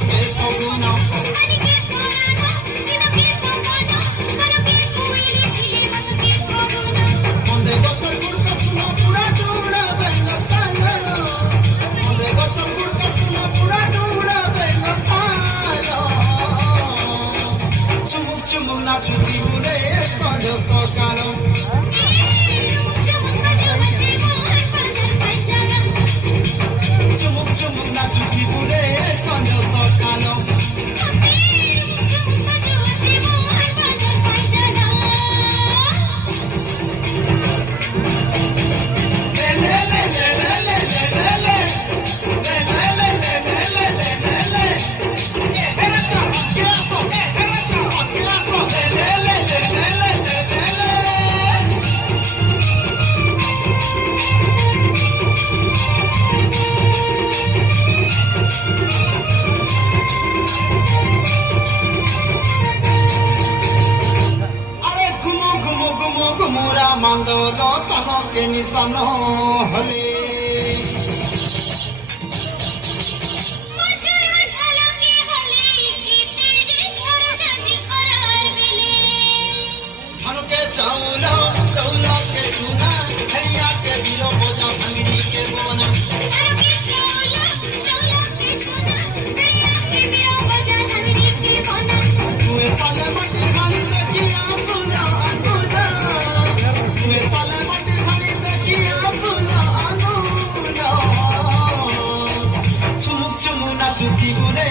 মাসকে ফাগুন মন্দে গছর গুড়কা শুনো পুরা টুড়া বেঙ্গ ছায়া মন্দে গছর গুড়কা শুনো পুরা টুড়া বেঙ্গ ছায়া চুমুক চুমুক নাচুছি উড়ে সঞ্জ সকাল চুমুক চুমুক নাচুছি উড়ে সঞ্জ সকাল ঘুমুরা মান্দল তনকে নিশান হলে ধানকে চাউল চাউলকে চুনা হরিয়াকে বীর বোঝা ভাঙ্গিকে বোনা তুই চালে মাটি খালি দেখিয়া সুনা আগুনা তুই চালে মাটি খালি দেখিয়া সুনা আগুনা চুমুক চুমুক নাচুতি উড়ে